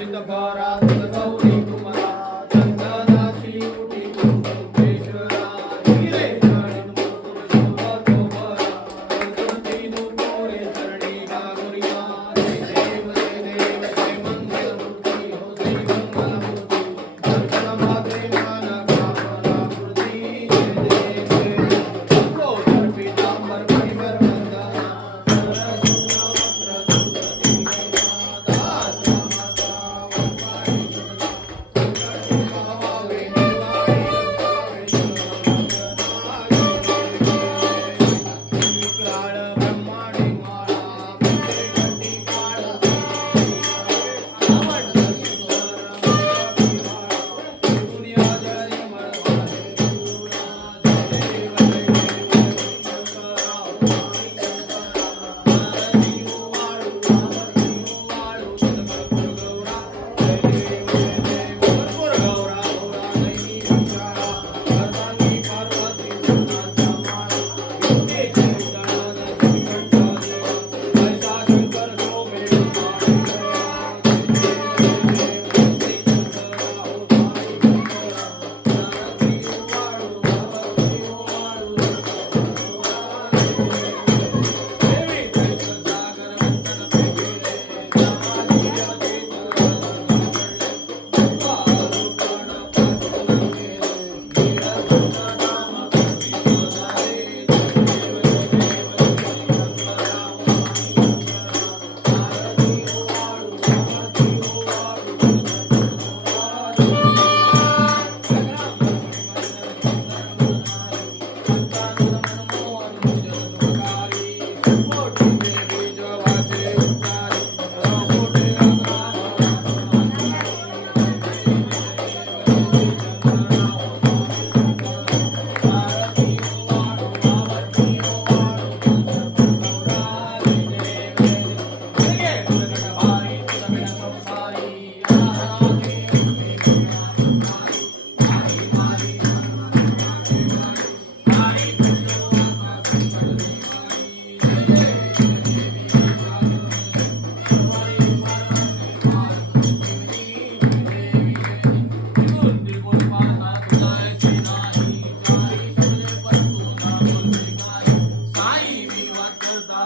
Captain the Barat.